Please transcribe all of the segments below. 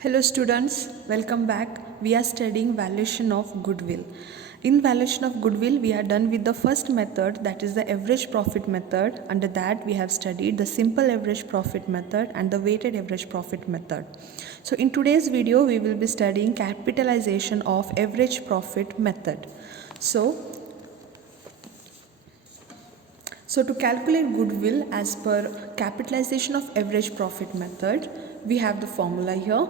Hello students, welcome back. We are studying valuation of goodwill. In valuation of goodwill, we are done with the first method, that is the average profit method. Under that, we have studied the simple average profit method and the weighted average profit method. So in today's video, we will be studying capitalization of average profit method. So to calculate goodwill as per capitalization of average profit method, we have the formula here.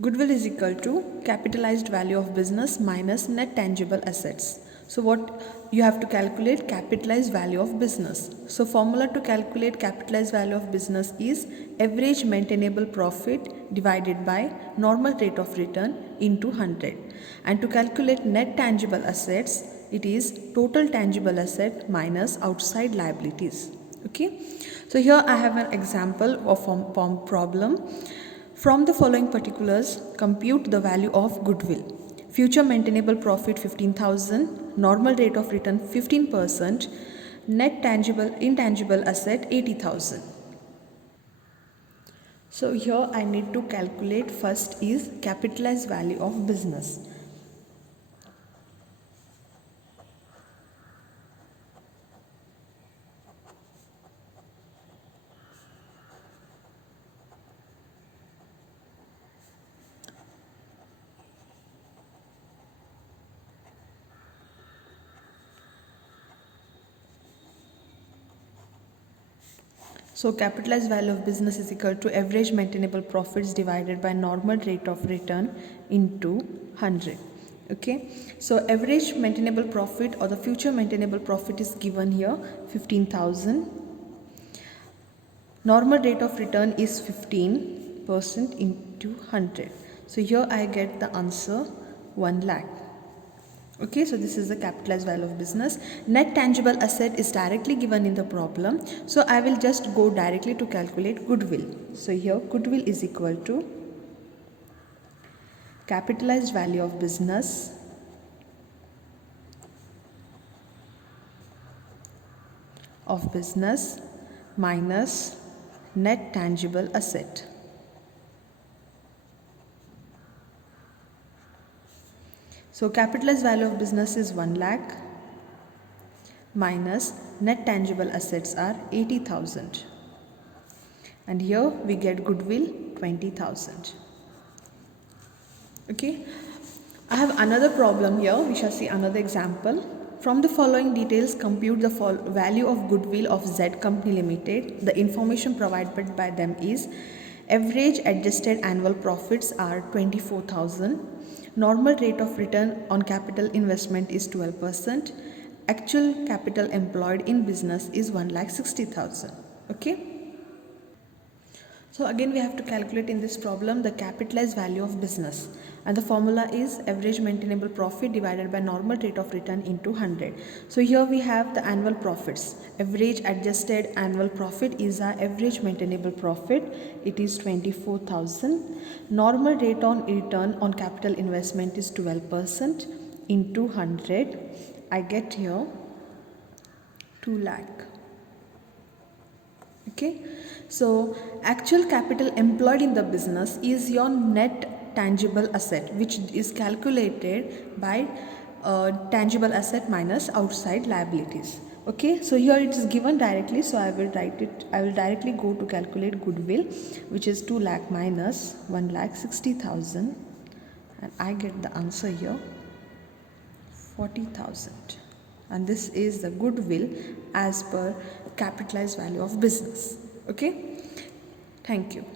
Goodwill is equal to capitalized value of business minus net tangible assets. So what you have to calculate capitalized value of business. So formula to calculate capitalized value of business is average maintainable profit divided by normal rate of return into 100. And to calculate net tangible assets, it is total tangible asset minus outside liabilities. Okay. So here I have an example of problem. From the following particulars, compute the value of goodwill. Future maintainable profit 15,000, normal rate of return 15%, net intangible asset 80,000. So here I need to calculate first is capitalized value of business. So capitalized value of business is equal to average maintainable profits divided by normal rate of return into 100. Okay, so average maintainable profit or the future maintainable profit is given here 15,000. Normal rate of return is 15% into 100. So here I get the answer 1 lakh. Okay, so this is the capitalized value of business. Net tangible asset is directly given in the problem. So I will just go directly to calculate goodwill. So here goodwill is equal to capitalized value of business minus net tangible asset. So capitalized value of business is 1 lakh minus net tangible assets are 80,000. And here we get goodwill 20,000. Okay, I have another problem here. We shall see another example. From the following details, compute the value of goodwill of Z Company Limited. The information provided by them is average adjusted annual profits are 24,000. Normal rate of return on capital investment is 12%. Actual capital employed in business is 1,60,000. Okay. So again we have to calculate in this problem the capitalized value of business, and the formula is average maintainable profit divided by normal rate of return into 100. So here we have the annual profits. Average adjusted annual profit is our average maintainable profit. It is 24,000. Normal rate on return on capital investment is 12% into 100. I get here 2 lakh. Okay, so actual capital employed in the business is your net tangible asset, which is calculated by tangible asset minus outside liabilities. Okay, so here it is given directly, so I will directly go to calculate goodwill, which is 2 lakh minus 1,60,000, and I get the answer here 40,000. And this is the goodwill as per capitalized value of business. Okay, thank you.